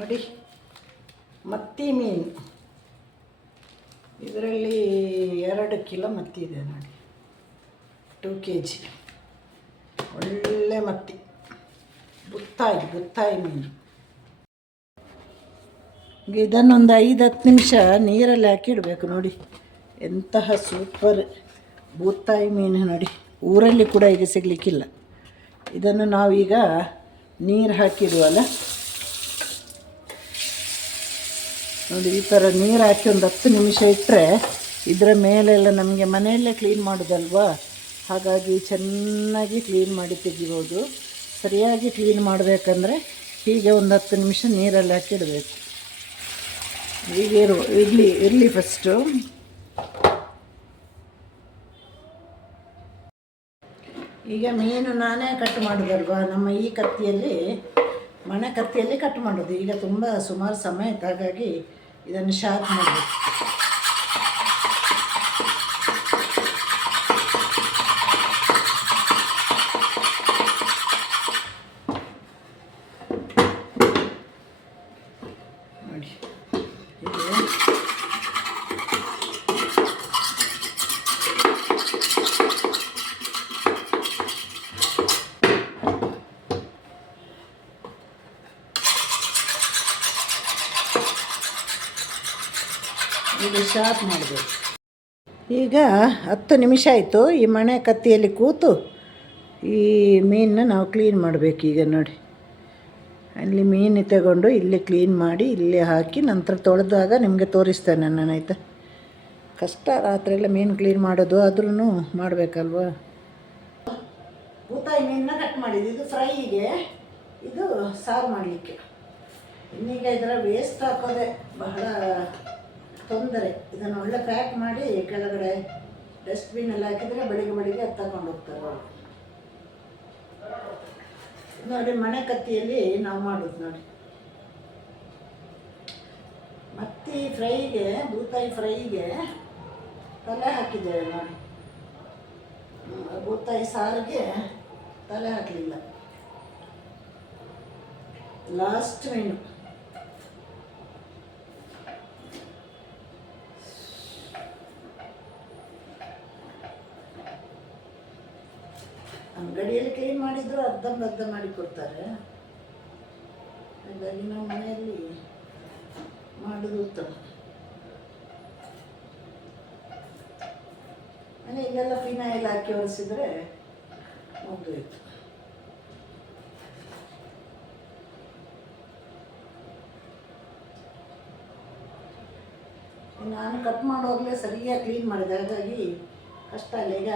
ನೋಡಿ, ಮತ್ತಿ ಮೀನು. ಇದರಲ್ಲಿ 2 ಕಿಲೋ ಮತ್ತಿ ಇದೆ ನೋಡಿ, 2 kg. ಒಳ್ಳೆ ಮತ್ತಿ, ಗುತ್ತಾಯಿ ಮೀನು. ಇದನ್ನೊಂದು 5-10 ನಿಮಿಷ ನೀರಲ್ಲಿ ಹಾಕಿಡಬೇಕು. ನೋಡಿ ಎಂತಹ ಸೂಪರ್ ಬೂತಾಯಿ ಮೀನು ನೋಡಿ. ಊರಲ್ಲಿ ಕೂಡ ಈಗ ಸಿಗಲಿಕ್ಕಿಲ್ಲ. ಇದನ್ನು ನಾವೀಗ ನೀರು ಹಾಕಿಡುವಲ್ಲ ನೋಡಿ, ಈ ಥರ ನೀರು ಹಾಕಿ ಒಂದು 10 ನಿಮಿಷ ಇಟ್ಟರೆ ಇದರ ಮೇಲೆಲ್ಲ ನಮಗೆ ಮನೆಯಲ್ಲೇ ಕ್ಲೀನ್ ಮಾಡೋದಲ್ವಾ, ಹಾಗಾಗಿ ಚೆನ್ನಾಗಿ ಕ್ಲೀನ್ ಮಾಡಿ ತೆಗಿಬೋದು. ಸರಿಯಾಗಿ ಕ್ಲೀನ್ ಮಾಡಬೇಕಂದ್ರೆ ಹೀಗೆ ಒಂದು 10 ನಿಮಿಷ ನೀರಲ್ಲಿ ಹಾಕಿಡಬೇಕು. ಹೀಗೆ ಇರಲಿ ಫಸ್ಟು. ಈಗ ಮೀನು ನಾನೇ ಕಟ್ ಮಾಡೋದಲ್ವಾ, ನಮ್ಮ ಈ ಕತ್ತಿಯಲ್ಲಿ, ಮನೆ ಕತ್ತಿಯಲ್ಲಿ ಕಟ್ ಮಾಡೋದು. ಈಗ ತುಂಬ ಸುಮಾರು ಸಮಯ ಆಯ್ತು, ಹಾಗಾಗಿ ಇದನ್ನು ಶಾರ್ಪ್ ಮಾಡಬೇಕು. ನೋಡಿ ಇದು ಶಾರ್ಪ್ ಮಾಡಬೇಕು. ಈಗ 10 ನಿಮಿಷ ಆಯಿತು. ಈ ಮಣೆ ಕತ್ತಿಯಲ್ಲಿ ಕೂತು ಈ ಮೀನನ್ನ ನಾವು ಕ್ಲೀನ್ ಮಾಡಬೇಕು. ಈಗ ನೋಡಿ, ಅಲ್ಲಿ ಮೀನು ತಗೊಂಡು ಇಲ್ಲಿ ಕ್ಲೀನ್ ಮಾಡಿ ಇಲ್ಲಿ ಹಾಕಿ ನಂತರ ತೊಳೆದಾಗ ನಿಮಗೆ ತೋರಿಸ್ತೇನೆ ನಾನು, ಆಯಿತಾ. ಕಷ್ಟ ರಾತ್ರಿಯೆಲ್ಲ ಮೀನು ಕ್ಲೀನ್ ಮಾಡೋದು, ಆದ್ರೂ ಮಾಡಬೇಕಲ್ವ. ಬೂತಾಯಿ ಮೀನನ್ನ ಕಟ್ ಮಾಡಿದ್ದು. ಇದು ಫ್ರೈಗೆ, ಇದು ಸಾರು ಮಾಡಲಿಕ್ಕೆ. ಇನ್ನೀಗ ಇದರ ವೇಸ್ಟ್ ಹಾಕೋದೆ ಬಹಳ ತೊಂದರೆ. ಇದನ್ನು ಒಳ್ಳೆ ಪ್ಯಾಕ್ ಮಾಡಿ ಕೆಳಗಡೆ ಡಸ್ಟ್ಬಿನಲ್ಲಿ ಹಾಕಿದರೆ ಬೆಳಿಗ್ಗೆ ಅದು ತಗೊಂಡು ಹೋಗ್ತಾರೆ. ನೋಡಿ, ಮಣೆ ಕತ್ತಿಯಲ್ಲಿ ನಾವು ಮಾಡೋದು ನೋಡಿ. ಮತ್ತಿ ಫ್ರೈಗೆ, ಬೂತಾಯಿ ಫ್ರೈಗೆ ತಲೆ ಹಾಕಿದ್ದೇವೆ ನೋಡಿ. ಬೂತಾಯಿ ಸಾರಿಗೆ ತಲೆ ಹಾಕಲಿಲ್ಲ. ಲಾಸ್ಟ್ ಮೀನು. ಅಂಗಡಿಯಲ್ಲಿ ಕ್ಲೀನ್ ಮಾಡಿದ್ರು ಅರ್ಧ ಮಾಡಿ ಕೊಡ್ತಾರೆ. ಹಾಗಾಗಿ ನಾವು ಮನೆಯಲ್ಲಿ ಮಾಡೋದು ಉತ್ತಮ. ಮನೆಯಲ್ಲೆಲ್ಲ ಫಿನಾಯಿಲ್ ಹಾಕಿ ಒರೆಸಿದ್ರೆ ಮುಗಿದೋಯ್ತು. ನಾನು ಕಟ್ ಮಾಡುವಾಗಲೇ ಸರಿಯಾಗಿ ಕ್ಲೀನ್ ಮಾಡಿದೆ, ಹಾಗಾಗಿ ಕಷ್ಟ ಇಲ್ಲ. ಈಗ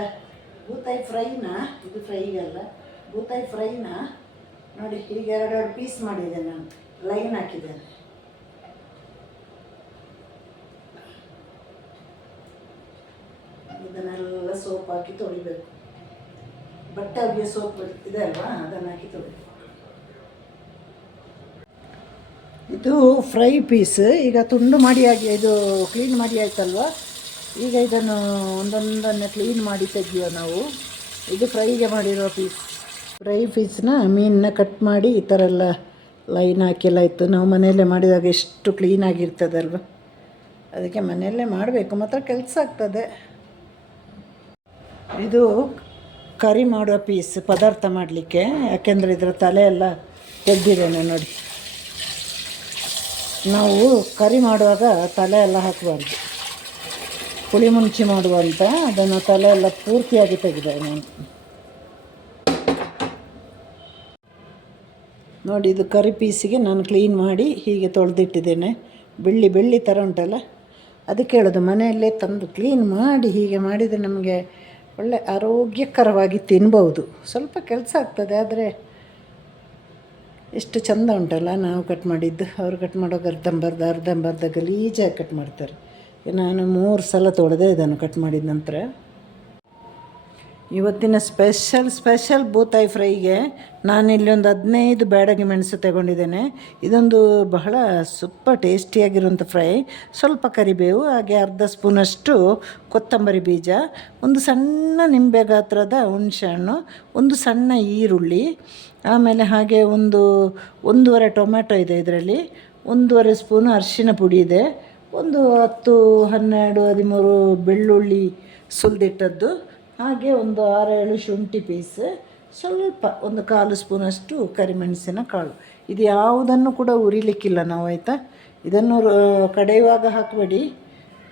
ಬೂತಾಯಿ ಫ್ರೈನ, ಇದು ಫ್ರೈಗಲ್ಲ, ಬೂತಾಯಿ ಫ್ರೈನ ನೋಡಿ, ಈಗ 2 ಪೀಸ್ ಮಾಡಿದೆ ನಾನು, ಲೈನ್ ಹಾಕಿದ್ದೇನೆ. ಇದನ್ನೆಲ್ಲ ಸೋಪ್ ಹಾಕಿ ತೊಳಿಬೇಕು. ಬಟ್ಟೆ ಒಗೆಯೋ ಸೋಪ್ ಇದೆ ಅಲ್ವಾ, ಅದನ್ನು ಹಾಕಿ ತೊಳಿಬೇಕು. ಇದು ಫ್ರೈ ಪೀಸ್. ಈಗ ತುಂಡು ಮಾಡಿ ಆಗಿ, ಇದು ಕ್ಲೀನ್ ಮಾಡಿ ಆಯ್ತಲ್ವ. ಈಗ ಇದನ್ನು ಒಂದೊಂದನ್ನು ಕ್ಲೀನ್ ಮಾಡಿ ತೆಗೆಯುವ ನಾವು. ಇದು ಫ್ರೈಗೆ ಮಾಡಿರೋ ಪೀಸ್. ಫ್ರೈ ಪೀಸ್ನ ಮೀನನ್ನ ಕಟ್ ಮಾಡಿ ಈ ಥರ ಎಲ್ಲ ಲೈನ್ ಹಾಕಿಲ್ಲ ಇತ್ತು. ನಾವು ಮನೆಯಲ್ಲೇ ಮಾಡಿದಾಗ ಎಷ್ಟು ಕ್ಲೀನಾಗಿರ್ತದಲ್ವ, ಅದಕ್ಕೆ ಮನೆಯಲ್ಲೇ ಮಾಡಬೇಕು, ಮಾತ್ರ ಕೆಲಸ ಆಗ್ತದೆ. ಇದು ಕರಿ ಮಾಡೋ ಪೀಸ್, ಪದಾರ್ಥ ಮಾಡಲಿಕ್ಕೆ. ಯಾಕೆಂದರೆ ಇದರ ತಲೆ ಎಲ್ಲ ತೆಗೆದಿದ್ದೇನೆ ನೋಡಿ. ನಾವು ಕರಿ ಮಾಡುವಾಗ ತಲೆ ಎಲ್ಲ ಹಾಕಬಾರ್ದು, ಪುಳಿ ಮುಂಚಿ ಮಾಡುವಂತ. ಅದನ್ನು ತಲೆ ಎಲ್ಲ ಪೂರ್ತಿಯಾಗಿ ತೆಗೆದೆ ನಾನು ನೋಡಿ. ಇದು ಕರಿ ಪೀಸಿಗೆ ನಾನು ಕ್ಲೀನ್ ಮಾಡಿ ಹೀಗೆ ತೊಳೆದಿಟ್ಟಿದ್ದೇನೆ. ಬೆಳ್ಳಿ ಥರ ಉಂಟಲ್ಲ, ಅದಕ್ಕೆ ಹೇಳೋದು ಮನೆಯಲ್ಲೇ ತಂದು ಕ್ಲೀನ್ ಮಾಡಿ ಹೀಗೆ ಮಾಡಿದರೆ ನಮಗೆ ಒಳ್ಳೆ ಆರೋಗ್ಯಕರವಾಗಿ ತಿನ್ಬೋದು. ಸ್ವಲ್ಪ ಕೆಲಸ ಆಗ್ತದೆ, ಆದರೆ ಎಷ್ಟು ಚೆಂದ ಉಂಟಲ್ಲ ನಾವು ಕಟ್ ಮಾಡಿದ್ದು. ಅವರು ಕಟ್ ಮಾಡೋಕೆ ಅರ್ಧಂಬರ್ಧ ಗಲೀಜಾಗಿ ಕಟ್ ಮಾಡ್ತಾರೆ. ನಾನು 3 ಸಲ ತೊಳೆದೆ ಇದನ್ನು ಕಟ್ ಮಾಡಿದ ನಂತರ. ಇವತ್ತಿನ ಸ್ಪೆಷಲ್ ಬೂತಾಯಿ ಫ್ರೈಗೆ ನಾನಿಲ್ಲಿ ಒಂದು 15 ಬ್ಯಾಡಗಿ ಮೆಣಸು ತಗೊಂಡಿದ್ದೇನೆ. ಇದೊಂದು ಬಹಳ ಸೂಪರ್ ಟೇಸ್ಟಿಯಾಗಿರುವಂಥ ಫ್ರೈ. ಸ್ವಲ್ಪ ಕರಿಬೇವು, ಹಾಗೆ ಅರ್ಧ ಸ್ಪೂನಷ್ಟು ಕೊತ್ತಂಬರಿ ಬೀಜ, ಒಂದು ಸಣ್ಣ ನಿಂಬೆ ಗಾತ್ರದ ಹುಣಸೆಹಣ್ಣು, ಒಂದು ಸಣ್ಣ ಈರುಳ್ಳಿ, ಆಮೇಲೆ ಹಾಗೆ 1.5 ಟೊಮ್ಯಾಟೊ ಇದೆ ಇದರಲ್ಲಿ, 1.5 ಸ್ಪೂನು ಅರಿಶಿನ ಪುಡಿ ಇದೆ, ಒಂದು 10, 12, 13 ಬೆಳ್ಳುಳ್ಳಿ ಸುಲಿದಿಟ್ಟದ್ದು, ಹಾಗೆ ಒಂದು 6-7 ಶುಂಠಿ ಪೀಸ್, ಸ್ವಲ್ಪ ಒಂದು 1/4 ಸ್ಪೂನಷ್ಟು ಕರಿಮೆಣಸಿನ ಕಾಳು. ಇದು ಯಾವುದನ್ನು ಕೂಡ ಉರಿಲಿಕ್ಕಿಲ್ಲ ನಾವು, ಆಯಿತಾ. ಇದನ್ನು ಕಡೆಯುವಾಗ ಹಾಕಬೇಡಿ,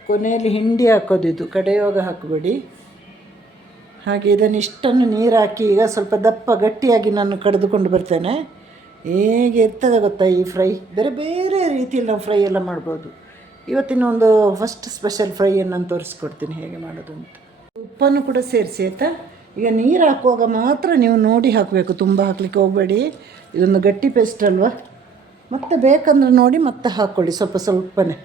ಕೊನೆಯಲ್ಲಿ ಹಿಂಡಿ ಹಾಕೋದು, ಇದು ಕಡೆಯುವಾಗ ಹಾಕಬೇಡಿ. ಹಾಗೆ ಇದನ್ನಿಷ್ಟನ್ನು ನೀರು ಹಾಕಿ ಈಗ ಸ್ವಲ್ಪ ದಪ್ಪ ಗಟ್ಟಿಯಾಗಿ ನಾನು ಕಡಿದುಕೊಂಡು ಬರ್ತೇನೆ. ಹೇಗೆ ಇರ್ತದೆ ಗೊತ್ತಾ ಈ ಫ್ರೈ, ಬೇರೆ ಬೇರೆ ರೀತಿಯಲ್ಲಿ ನಾವು ಫ್ರೈ ಎಲ್ಲ ಮಾಡ್ಬೋದು. ಇವತ್ತಿನ ಒಂದು ಫಸ್ಟ್ ಸ್ಪೆಷಲ್ ಫ್ರೈಯನ್ನು ನಾನು ತೋರಿಸ್ಕೊಡ್ತೀನಿ ಹೇಗೆ ಮಾಡೋದು ಅಂತ. ಉಪ್ಪನ್ನು ಕೂಡ ಸೇರಿಸಿ ಆಯಿತಾ. ಈಗ ನೀರು ಹಾಕುವಾಗ ಮಾತ್ರ ನೀವು ನೋಡಿ ಹಾಕಬೇಕು, ತುಂಬ ಹಾಕಲಿಕ್ಕೆ ಹೋಗಬೇಡಿ. ಇದೊಂದು ಗಟ್ಟಿ ಪೇಸ್ಟ್ ಅಲ್ವಾ, ಮತ್ತೆ ಬೇಕಂದ್ರೆ ನೋಡಿ ಮತ್ತೆ ಹಾಕ್ಕೊಳ್ಳಿ ಸ್ವಲ್ಪ ಸ್ವಲ್ಪನೇ.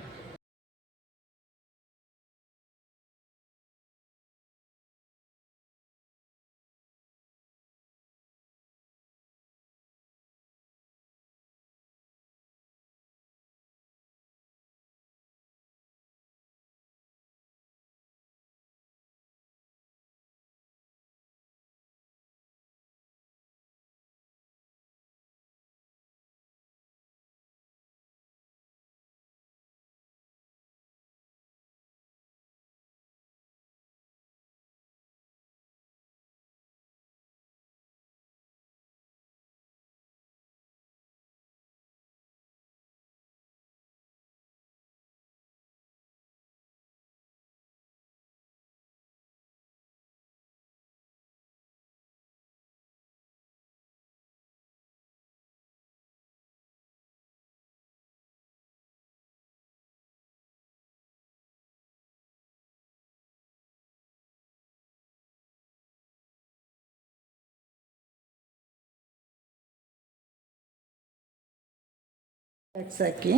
ಸಾಕಿ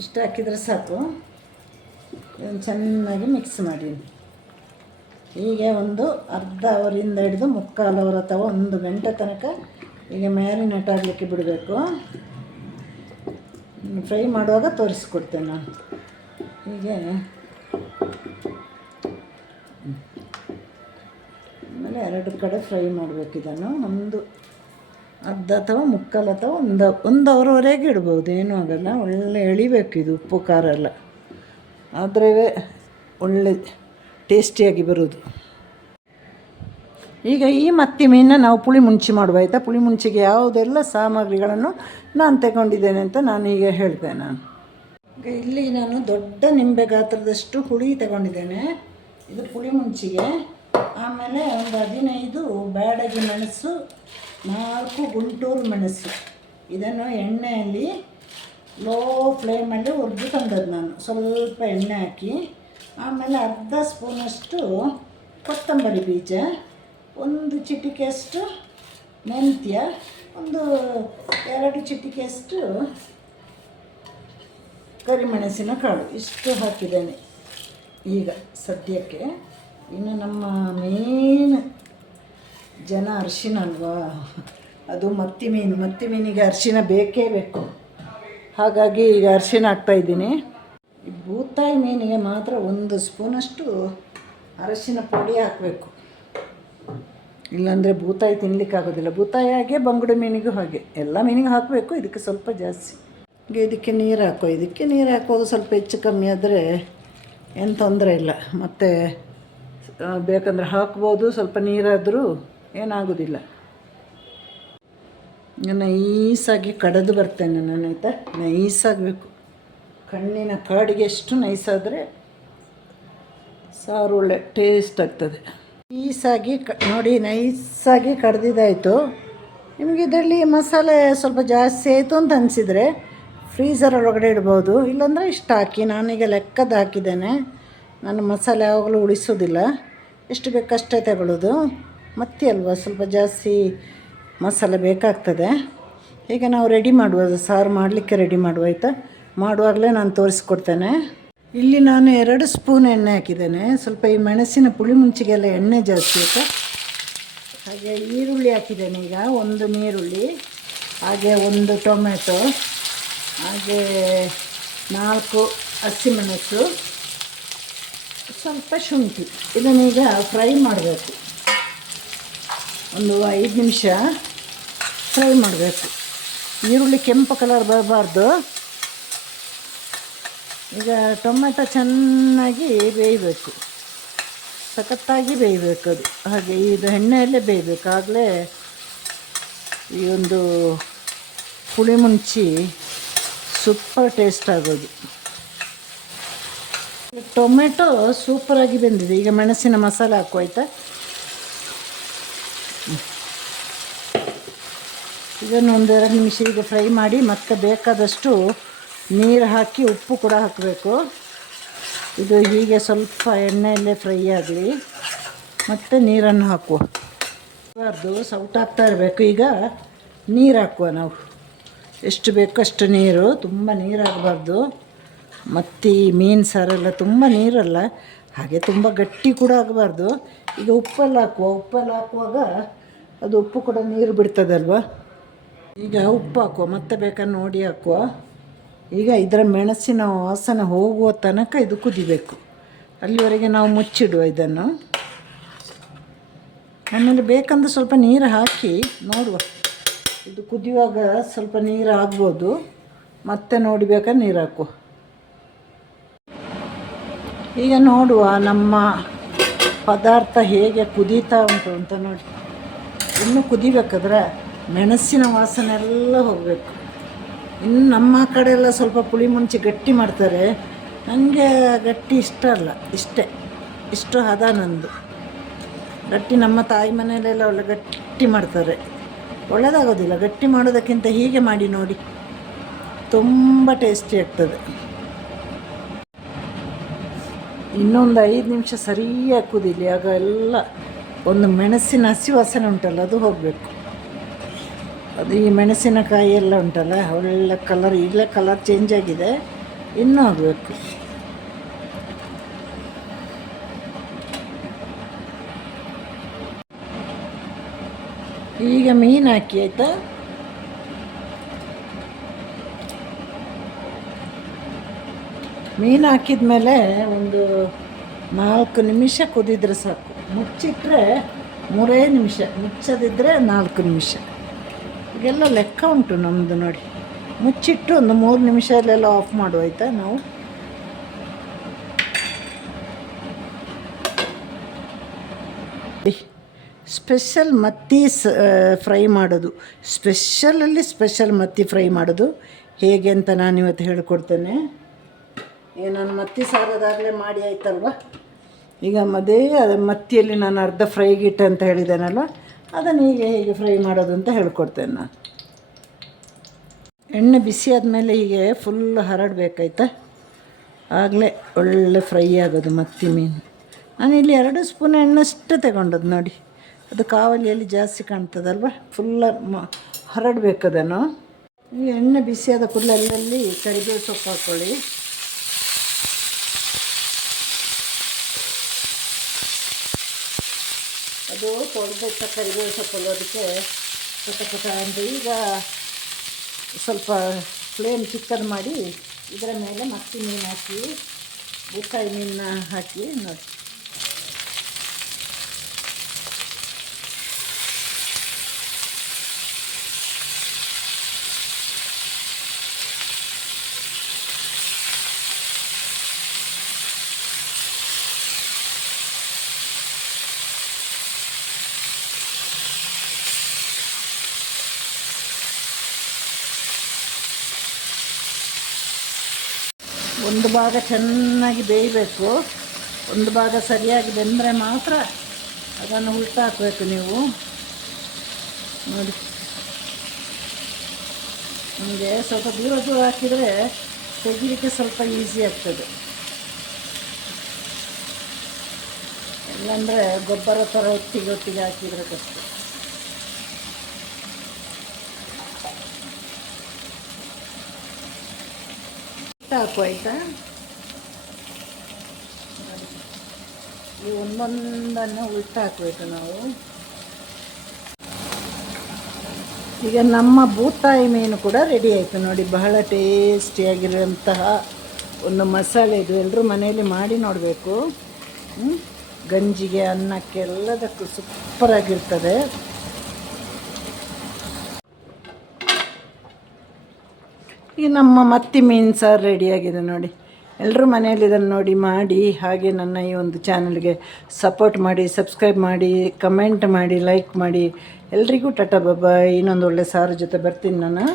ಇಷ್ಟು ಹಾಕಿದರೆ ಸಾಕು. ಇದನ್ನು ಚೆನ್ನಾಗಿ ಮಿಕ್ಸ್ ಮಾಡಿ. ಹೀಗೆ ಒಂದು ಅರ್ಧ ಅವರಿಂದ ಹಿಡಿದು 3/4 ಅವರ್ ಅಥವಾ 1 ಗಂಟೆ ತನಕ ಈಗ ಮ್ಯಾರಿನೇಟ್ ಆಗಲಿಕ್ಕೆ ಬಿಡಬೇಕು. ಫ್ರೈ ಮಾಡುವಾಗ ತೋರಿಸ್ಕೊಡ್ತೇನೆ ನಾನು. ಹೀಗೆ ಆಮೇಲೆ 2 ಕಡೆ ಫ್ರೈ ಮಾಡಬೇಕು. ಇದನ್ನು ಒಂದು ಅರ್ಧ ಅಥವಾ 3/4 ಅಥವಾ 1 ಅವರ್ವರೆಗೆ ಇಡ್ಬೋದು, ಏನೂ ಆಗೋಲ್ಲ. ಒಳ್ಳೆ ಎಳಿಬೇಕು ಇದು, ಉಪ್ಪು ಖಾರ ಎಲ್ಲ ಆದರೆ ಒಳ್ಳೆ ಟೇಸ್ಟಿಯಾಗಿ ಬರೋದು. ಈಗ ಈ ಮತ್ತಿ ಮೀನನ್ನ ನಾವು ಪುಳಿ ಮುಂಚಿ ಮಾಡುವ ಆಯಿತಾ. ಪುಳಿ ಮುಂಚಿಗೆ ಯಾವುದೆಲ್ಲ ಸಾಮಗ್ರಿಗಳನ್ನು ನಾನು ತಗೊಂಡಿದ್ದೇನೆ ಅಂತ ನಾನು ಈಗ ಹೇಳ್ತೇನೆ. ನಾನು ಈಗ ಇಲ್ಲಿ ನಾನು ದೊಡ್ಡ ನಿಂಬೆ ಗಾತ್ರದಷ್ಟು ಹುಳಿ ತಗೊಂಡಿದ್ದೇನೆ, ಇದು ಪುಳಿ ಮುಂಚಿಗೆ. ಆಮೇಲೆ ಒಂದು 15 ಬ್ಯಾಡಗಿ ಮೆಣಸು, 4 ಗುಂಟೂರು ಮೆಣಸು. ಇದನ್ನು ಎಣ್ಣೆಯಲ್ಲಿ ಲೋ ಫ್ಲೇಮಲ್ಲಿ ಹುರಿದು ತಂದದ್ದು ನಾನು, ಸ್ವಲ್ಪ ಎಣ್ಣೆ ಹಾಕಿ. ಆಮೇಲೆ ಅರ್ಧ ಸ್ಪೂನಷ್ಟು ಕೊತ್ತಂಬರಿ ಬೀಜ, 1 ಚಿಟಿಕೆಯಷ್ಟು ಮೆಂತ್ಯ, ಒಂದು 2 ಚಿಟಿಕೆಯಷ್ಟು ಕರಿಮೆಣಸಿನ ಕಾಳು, ಇಷ್ಟು ಹಾಕಿದ್ದೇನೆ ಈಗ ಸದ್ಯಕ್ಕೆ. ಇನ್ನು ನಮ್ಮ ಮೇನ್ ಜನ ಅರಿಶಿನ ಅಲ್ವಾ, ಅದು ಮತ್ತಿ ಮೀನಿಗೆ ಅರಿಶಿನ ಬೇಕೇ ಬೇಕು. ಹಾಗಾಗಿ ಈಗ ಅರಿಶಿನ ಹಾಕ್ತಾಯಿದ್ದೀನಿ. ಈ ಬೂತಾಯಿ ಮೀನಿಗೆ ಮಾತ್ರ 1 ಸ್ಪೂನಷ್ಟು ಅರಿಶಿನ ಪುಡಿ ಹಾಕಬೇಕು, ಇಲ್ಲಾಂದರೆ ಬೂತಾಯಿ ತಿನ್ನಲಿಕ್ಕಾಗೋದಿಲ್ಲ. ಬೂತಾಯಿ ಹಾಗೆ ಬಂಗುಡೆ ಮೀನಿಗೂ ಹಾಗೆ, ಎಲ್ಲ ಮೀನಿಗೆ ಹಾಕಬೇಕು, ಇದಕ್ಕೆ ಸ್ವಲ್ಪ ಜಾಸ್ತಿ. ಈಗ ಇದಕ್ಕೆ ನೀರು ಹಾಕೋ. ಇದಕ್ಕೆ ನೀರು ಹಾಕೋದು ಸ್ವಲ್ಪ ಹೆಚ್ಚು ಕಮ್ಮಿ ಆದರೆ ಏನು ತೊಂದರೆ ಇಲ್ಲ, ಮತ್ತು ಬೇಕಂದ್ರೆ ಹಾಕ್ಬೋದು, ಸ್ವಲ್ಪ ನೀರಾದರೂ ಏನಾಗೋದಿಲ್ಲ. ನೈಸಾಗಿ ಕಡೆದು ಬರ್ತೇನೆ ನಾನು ಆಯಿತಾ. ನೈಸಾಗಬೇಕು, ಕಣ್ಣಿನ ಕಾಡಿಗೆ ಎಷ್ಟು ನೈಸಾದರೆ ಸಾರು ಒಳ್ಳೆ ಟೇಸ್ಟ್ ಆಗ್ತದೆ. ನೈಸಾಗಿ ನೋಡಿ, ನೈಸಾಗಿ ಕಡ್ದಿದ್ದಾಯಿತು. ನಿಮಗೆ ಇದರಲ್ಲಿ ಮಸಾಲೆ ಸ್ವಲ್ಪ ಜಾಸ್ತಿ ಆಯಿತು ಅಂತ ಅನಿಸಿದರೆ ಫ್ರೀಝರೊಳಗಡೆ ಇಡ್ಬೋದು, ಇಲ್ಲಾಂದರೆ ಇಷ್ಟು ಹಾಕಿ. ನಾನೀಗ ಲೆಕ್ಕದ ಹಾಕಿದ್ದೇನೆ, ನಾನು ಮಸಾಲೆ ಯಾವಾಗಲೂ ಉಳಿಸೋದಿಲ್ಲ, ಎಷ್ಟು ಬೇಕಷ್ಟೇ ತಗೊಳ್ಳೋದು. ಮತ್ತೆ ಅಲ್ವಾ ಸ್ವಲ್ಪ ಜಾಸ್ತಿ ಮಸಾಲೆ ಬೇಕಾಗ್ತದೆ. ಈಗ ನಾವು ರೆಡಿ ಮಾಡುವ, ಸಾರು ಮಾಡಲಿಕ್ಕೆ ರೆಡಿ ಮಾಡುವ ಆಯಿತಾ. ಮಾಡುವಾಗಲೇ ನಾನು ತೋರಿಸ್ಕೊಡ್ತೇನೆ. ಇಲ್ಲಿ ನಾನು 2 ಸ್ಪೂನ್ ಎಣ್ಣೆ ಹಾಕಿದ್ದೇನೆ. ಸ್ವಲ್ಪ ಈ ಮೆಣಸಿನ ಪುಳಿ ಮುಂಚಿಗೆಲ್ಲ ಎಣ್ಣೆ ಜಾಸ್ತಿ ಆಯಿತಾ. ಹಾಗೆ ಈರುಳ್ಳಿ ಹಾಕಿದ್ದೇನೆ ಈಗ, 1 ನೀರುಳ್ಳಿ, ಹಾಗೆ 1 ಟೊಮೆಟೊ, ಹಾಗೆ 4 ಹಸಿಮೆಣಸು, ಸ್ವಲ್ಪ ಶುಂಠಿ. ಇದನ್ನೀಗ ಫ್ರೈ ಮಾಡಬೇಕು, ಒಂದು 5 ನಿಮಿಷ ಫ್ರೈ ಮಾಡಬೇಕು. ಈರುಳ್ಳಿ ಕೆಂಪು ಕಲರ್ ಬರಬಾರ್ದು, ಈಗ ಟೊಮೆಟೊ ಚೆನ್ನಾಗಿ ಬೇಯಬೇಕು, ಸಖತ್ತಾಗಿ ಬೇಯಬೇಕು ಅದು. ಹಾಗೆ ಇದು ಎಣ್ಣೆಯಲ್ಲೇ ಬೇಯಬೇಕು, ಆಗಲೇ ಈ ಒಂದು ಪುಳಿ ಮುಂಚಿ ಸೂಪರ್ ಟೇಸ್ಟ್ ಆಗೋದು. ಟೊಮೆಟೊ ಸೂಪರಾಗಿ ಬೆಂದಿದೆ. ಈಗ ಮೆಣಸಿನ ಮಸಾಲೆ ಹಾಕು ಆಯಿತಾ. ಇದನ್ನು ಒಂದೆರಡು ನಿಮಿಷ ಈಗ ಫ್ರೈ ಮಾಡಿ ಮತ್ತೆ ಬೇಕಾದಷ್ಟು ನೀರು ಹಾಕಿ ಉಪ್ಪು ಕೂಡ ಹಾಕಬೇಕು. ಇದು ಹೀಗೆ ಸ್ವಲ್ಪ ಎಣ್ಣೆಯಲ್ಲೇ ಫ್ರೈ ಆಗಲಿ, ಮತ್ತು ನೀರನ್ನು ಹಾಕುವ. ಸೌಟ್ ಹಾಕ್ತಾ ಇರಬೇಕು. ಈಗ ನೀರು ಹಾಕುವ, ನಾವು ಎಷ್ಟು ಬೇಕೋ ಅಷ್ಟು ನೀರು, ತುಂಬ ನೀರಾಗಬಾರ್ದು. ಮತ್ತು ಮೀನು ಸಾರೆಲ್ಲ ತುಂಬ ನೀರಲ್ಲ, ಹಾಗೆ ತುಂಬ ಗಟ್ಟಿ ಕೂಡ ಆಗಬಾರ್ದು. ಈಗ ಉಪ್ಪೆಲ್ಲ ಹಾಕುವಾಗ ಅದು ಉಪ್ಪು ಕೂಡ ನೀರು ಬಿಡ್ತದಲ್ವ. ಈಗ ಉಪ್ಪು ಹಾಕುವ, ಮತ್ತೆ ಬೇಕಾದ್ರೆ ನೋಡಿ ಹಾಕುವ. ಈಗ ಇದರ ಮೆಣಸಿನ ವಾಸನೆ ಹೋಗುವ ತನಕ ಇದು ಕುದಿಬೇಕು. ಅಲ್ಲಿವರೆಗೆ ನಾವು ಮುಚ್ಚಿಡುವ ಇದನ್ನು. ಆಮೇಲೆ ಬೇಕಂದ್ರೆ ಸ್ವಲ್ಪ ನೀರು ಹಾಕಿ ನೋಡುವ. ಇದು ಕುದಿಯುವಾಗ ಸ್ವಲ್ಪ ನೀರು ಆಗ್ಬೋದು, ಮತ್ತೆ ನೋಡಿ ಬೇಕಾದ್ರೆ ನೀರು ಹಾಕುವ. ಈಗ ನೋಡುವ ನಮ್ಮ ಪದಾರ್ಥ ಹೇಗೆ ಕುದೀತಾ ಉಂಟು ಅಂತ ನೋಡಿ. ಇನ್ನೂ ಕುದಿಬೇಕಾದ್ರೆ ಮೆಣಸಿನ ವಾಸನೆ ಎಲ್ಲ ಹೋಗಬೇಕು. ಇನ್ನು ನಮ್ಮ ಕಡೆ ಎಲ್ಲ ಸ್ವಲ್ಪ ಪುಳಿ ಮುಂಚೆ ಗಟ್ಟಿ ಮಾಡ್ತಾರೆ, ನನಗೆ ಗಟ್ಟಿ ಇಷ್ಟ ಅಲ್ಲ. ಇಷ್ಟು ಹದ ನಂದು ಗಟ್ಟಿ. ನಮ್ಮ ತಾಯಿ ಮನೆಯಲ್ಲೆಲ್ಲ ಒಳ್ಳೆ ಗಟ್ಟಿ ಮಾಡ್ತಾರೆ, ಒಳ್ಳೆಯದಾಗೋದಿಲ್ಲ. ಗಟ್ಟಿ ಮಾಡೋದಕ್ಕಿಂತ ಹೀಗೆ ಮಾಡಿ ನೋಡಿ, ತುಂಬ ಟೇಸ್ಟಿ ಆಗ್ತದೆ. ಇನ್ನೊಂದು 5 ನಿಮಿಷ ಸರಿಯಾಗಿ ಕುದೀಲಿ. ಆಗ ಎಲ್ಲ ಒಂದು ಮೆಣಸಿನ ಹಸಿ ವಾಸನೆ ಉಂಟಲ್ಲ ಅದು ಹೋಗಬೇಕು. ಅದು ಈ ಮೆಣಸಿನಕಾಯಿ ಎಲ್ಲ ಉಂಟಲ್ಲ ಒಳ್ಳೆ ಕಲರ್, ಈಗಲೇ ಕಲರ್ ಚೇಂಜ್ ಆಗಿದೆ, ಇನ್ನೂ ಆಗಬೇಕು. ಈಗ ಮೀನು ಹಾಕಿ ಆಯಿತಾ. ಮೀನು ಹಾಕಿದ ಮೇಲೆ ಒಂದು 4 ನಿಮಿಷ ಕುದಿದ್ರೆ ಸಾಕು. ಮುಚ್ಚಿಟ್ರೆ 3 ನಿಮಿಷ, ಮುಚ್ಚದಿದ್ದರೆ 4 ನಿಮಿಷ. ಈಗೆಲ್ಲ ಲೆಕ್ಕ ಉಂಟು ನಮ್ಮದು ನೋಡಿ. ಮುಚ್ಚಿಟ್ಟು ಒಂದು 3 ನಿಮಿಷದಲ್ಲೆಲ್ಲ ಆಫ್ ಮಾಡುವ ಆಯಿತಾ. ನಾವು ಸ್ಪೆಷಲ್ ಮತ್ತಿ ಫ್ರೈ ಮಾಡೋದು, ಸ್ಪೆಷಲ್ ಮತ್ತಿ ಫ್ರೈ ಮಾಡೋದು ಹೇಗೆ ಅಂತ ನಾನು ಇವತ್ತು ಹೇಳಿಕೊಡ್ತೇನೆ. ಈಗ ನಾನು ಮತ್ತಿ ಸಾರದಾಗಲೇ ಮಾಡಿ ಆಯ್ತಲ್ವ. ಈಗ ಅದೇ ಮತ್ತಿಯಲ್ಲಿ ನಾನು ಅರ್ಧ ಫ್ರೈಗಿಟ್ಟೆ ಅಂತ ಹೇಳಿದ್ದೇನಲ್ವ, ಅದನ್ನು ಹೇಗೆ ಫ್ರೈ ಮಾಡೋದು ಅಂತ ಹೇಳ್ಕೊಡ್ತೇನೆ ನಾನು. ಎಣ್ಣೆ ಬಿಸಿ ಆದಮೇಲೆ ಹೀಗೆ ಫುಲ್ ಹರಡಬೇಕಾಯ್ತಾ, ಆಗಲೇ ಒಳ್ಳೆ ಫ್ರೈ ಆಗೋದು ಮತ್ತಿ ಮೀನು. ನಾನಿಲ್ಲಿ 2 ಸ್ಪೂನ್ ಎಣ್ಣೆಷ್ಟು ತಗೊಂಡದ್ದು ನೋಡಿ. ಅದು ಕಾವಲಿಯಲ್ಲಿ ಜಾಸ್ತಿ ಕಾಣ್ತದಲ್ವ, ಫುಲ್ಲ ಹರಡಬೇಕದನ್ನು. ಈ ಎಣ್ಣೆ ಬಿಸಿಯಾದ ಕೂಡಲೇ ಅಲ್ಲಲ್ಲಿ ಕರಿಬೇವು ಸೊಪ್ಪು ಹಾಕ್ಕೊಳ್ಳಿ. ಅದು ತೊಳೆದಿಟ್ಟ ಕರಿಬೇವು ಸೊಪ್ಪು, ಅದಕ್ಕೆ ಪಟ ಅಂತ. ಈಗ ಸ್ವಲ್ಪ ಫ್ಲೇಮ್ ಚಿಕ್ಕದು ಮಾಡಿ ಇದರ ಮೇಲೆ ಮತ್ತಿ ಮೀನು ಹಾಕಿ, ಬೂತಾಯಿ ಮೀನನ್ನ ಹಾಕಿ ನೋಡಿ. ಒಂದು ಭಾಗ ಚೆನ್ನಾಗಿ ಬೇಯಬೇಕು. ಒಂದು ಭಾಗ ಸರಿಯಾಗಿ ಬೆಂದರೆ ಮಾತ್ರ ಅದನ್ನು ಉಲ್ಟಾ ಹಾಕಬೇಕು ನೀವು ನೋಡಿ. ನಿಮಗೆ ಸ್ವಲ್ಪ ದೂರ ಹಾಕಿದರೆ ತೆಗಿಲಿಕ್ಕೆ ಸ್ವಲ್ಪ ಈಸಿ ಆಗ್ತದೆ. ಇಲ್ಲಾಂದರೆ ಗೊಬ್ಬರ ಥರ ಒಟ್ಟಿಗೆ ಹಾಕಿದರೆ ಕಷ್ಟ. ಹಾಕು ಆಯಿತಾ. ಈ ಒಂದೊಂದನ್ನು ಉಲ್ಟಾ ಹಾಕಬೇಕು ನಾವು. ಈಗ ನಮ್ಮ ಬೂತಾಯಿ ಮೀನು ಕೂಡ ರೆಡಿ ಆಯಿತು ನೋಡಿ. ಬಹಳ ಟೇಸ್ಟಿಯಾಗಿರುವಂತಹ ಒಂದು ಮಸಾಲೆ ಇದು. ಎಲ್ಲರೂ ಮನೆಯಲ್ಲಿ ಮಾಡಿ ನೋಡಬೇಕು. ಗಂಜಿಗೆ, ಅನ್ನಕ್ಕೆ, ಎಲ್ಲದಕ್ಕೂ ಸೂಪರಾಗಿರ್ತದೆ. ಈಗ ನಮ್ಮ ಮತ್ತಿ ಮೀನು ಸಾರು ರೆಡಿಯಾಗಿದೆ ನೋಡಿ. ಎಲ್ಲರೂ ಮನೆಯಲ್ಲಿ ಇದನ್ನು ನೋಡಿ ಮಾಡಿ, ಹಾಗೆ ನನ್ನ ಈ ಒಂದು ಚಾನಲ್ಗೆ ಸಪೋರ್ಟ್ ಮಾಡಿ, ಸಬ್ಸ್ಕ್ರೈಬ್ ಮಾಡಿ, ಕಮೆಂಟ್ ಮಾಡಿ, ಲೈಕ್ ಮಾಡಿ. ಎಲ್ರಿಗೂ ಟಾಟಾ ಬಾಬಾಯ್. ಇನ್ನೊಂದು ಒಳ್ಳೆ ಸಾರು ಜೊತೆ ಬರ್ತೀನಿ ನಾನು.